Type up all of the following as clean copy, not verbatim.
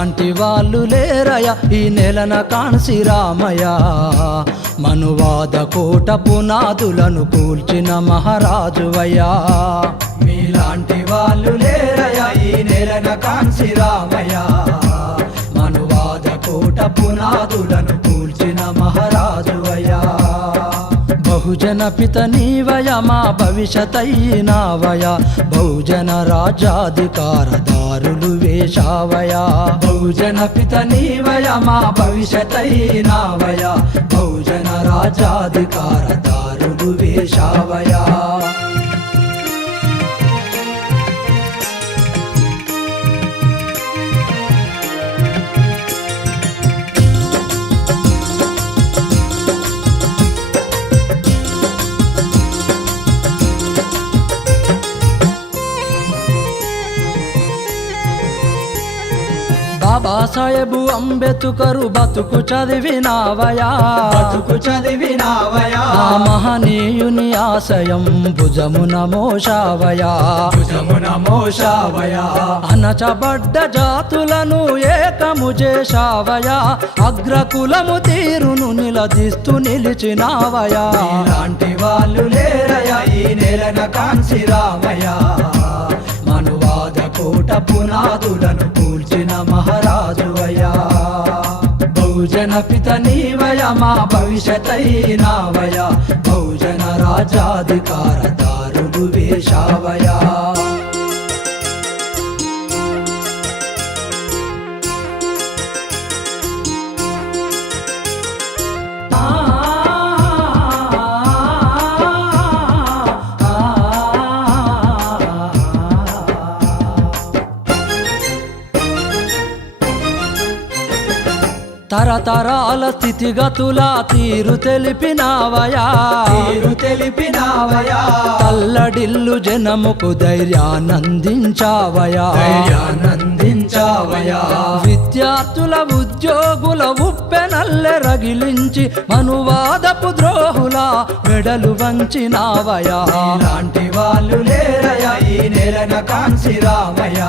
మీలాంటి వాళ్ళు లేరయ ఈ నెలన కాన్సి రామయ్య మనువాద కోట పునాదులను కూల్చిన మహారాజువయ్యా మీలాంటి వాళ్ళు లేరయ ఈ నెలన కాన్సి రామయ్య మనువాద కోట పునాదులను కూల్చిన మహారాజువయ్యా బహుజన పిత నీవయ మా భవిష్యతైనావయ బహుజన రాజ్యాధికారదారులు వేశావయ బహుజన పిత నీవయ మా భవిష్యతైనావయ బహుజన రాజ్యాధికారదారులు వేశావయ బాబాసాహెబు అంబేద్కరు బతుకు చదివినావయా ఆ మహనీయుని ఆశయం భుజమున మోషావయా అనచబడ్డ జాతులను ఏకము చేశావయా అగ్రకులము తీరును నిలదీస్తూ నిలిచినావయా ఇలాంటి వాళ్ళు లేరయ ఈ నెలన కాన్సి రామయ్య మనువాద కోట పునాదులను కూల్చిన మహారాజువయ్యా బహుజన పిత నీవయ మా భవిష్యతైనావయ బహుజన రాజ్యాధికారదారులు వేశావయా తరతరాల స్థితిగతుల తీరు తెలిపినావయా తల్లడిల్లు జనముకు ధైర్యానందించావయా విద్యార్థుల ఉద్యోగుల ఉప్పెనల్లె రగిలించి మనువాదపు ద్రోహుల మెడలు వంచినావయా ఇలాంటి వాళ్ళు లేరయ ఈ నెలన కాన్సి రామయ్య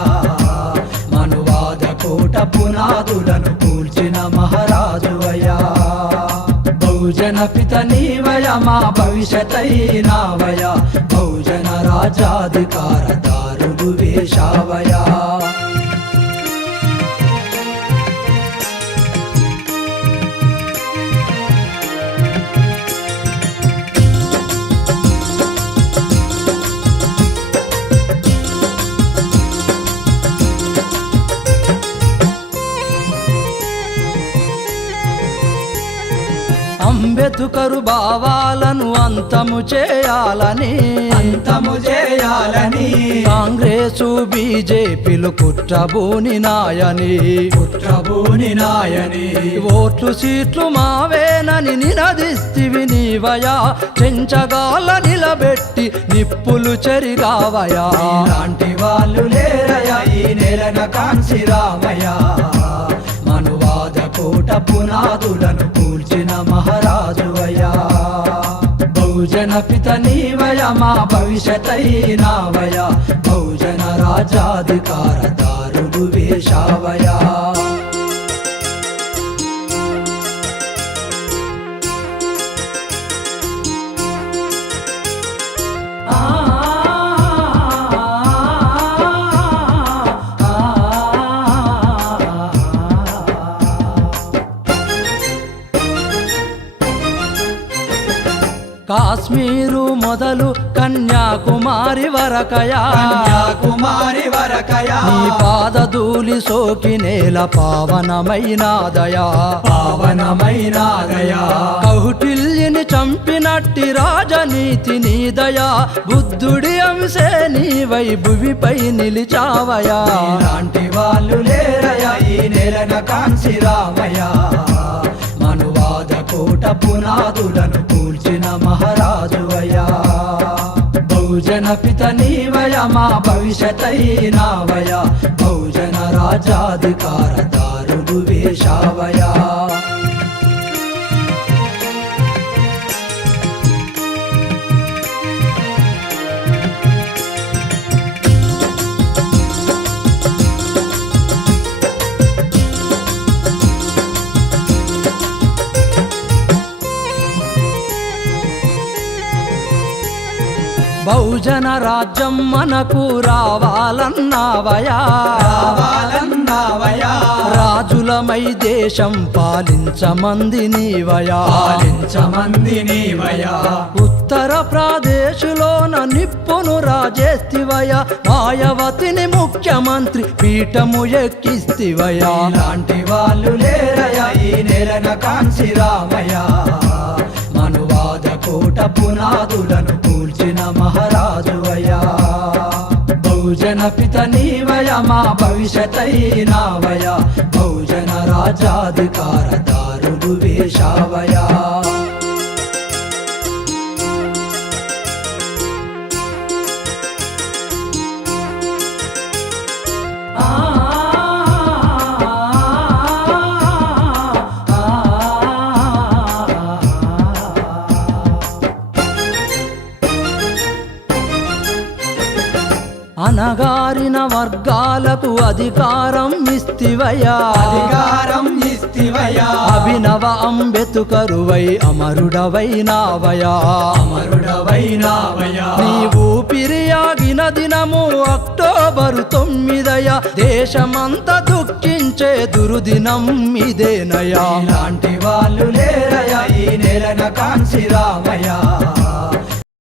మనువాద కోట పునాదులను కూల్చిన మహారాజువయ్యా బహుజన పిత నీవయ మా భవిష్యతైనావయ బహుజన రాజ్యాధికారదారులు వేశావయా అంబేద్కరు భావాలను అంతము చేయాలని కాంగ్రెసు బీజేపీలు కుట్రబూని నాయని ఓట్లు సీట్లు మావేనని నినదిస్తివి నీవయా చెంచగాల నిలబెట్టి నిప్పులు చెరిగావయా ఇలాంటి వాళ్ళు లేరయ ఈ నెలన కాన్సి రామయ్య మనువాద కోట పునాదులను కూల్చిన మహారాజువయ్యా బహుజన పిత నీవయ మా భవిష్యతైనావయ బహుజన రాజ్యాధికారదారులు వేశావయా కాశ్మీరు మొదలు కన్యాకుమారి వరకయా నీ పాదధూళి సోకి నేల పావనమైనాదయా కౌటిల్యని చంపినట్టి రాజనీతి నీదయా బుద్ధుడి అంశే నీవై భువిపై నిలిచావయా ఇలాంటి వాళ్ళు లేరయ ఈ నెలన కాన్సి రామయ్య మనువాద కోట పునాదులను కూల్చిన మహారాజువయ్యా బహుజన పిత నీవయ మా భవిష్యతైనావయ బహుజన రాజ్యాధికారదారులు వేశావయా బహుజన రాజ్యం మనకు రావాలన్నావయా రాజులమై దేశం పాలించమంది నీవయా ఉత్తర ప్రదేశులోన నిప్పును రాజేస్తివయ మాయావతిని ముఖ్యమంత్రి పీఠము ఎక్కిస్తివయా లాంటి వాళ్ళు లేరయా ఈ నేలన కాంచి రామయ్య మనువాద కోట పునాదులను కూల్చిన మహారాజువయ్యా బహుజన పిత నీవయ మా భవిష్యతైనావయ బహుజన రాజ్యాధికార దారులు వేశావయా అనగారిన వర్గాలకు అధికారం ఇస్తివయా అభినవ అంబేద్కరువై అమరుడవైనావయా నీ ఊపిరియాగిన దినము అక్టోబరు 9 దేశమంతా దుఃఖించే దురుదినం ఇదేనయా లాంటి వాళ్ళు లేరయా ఈ నేలన కాంచి రామయ్య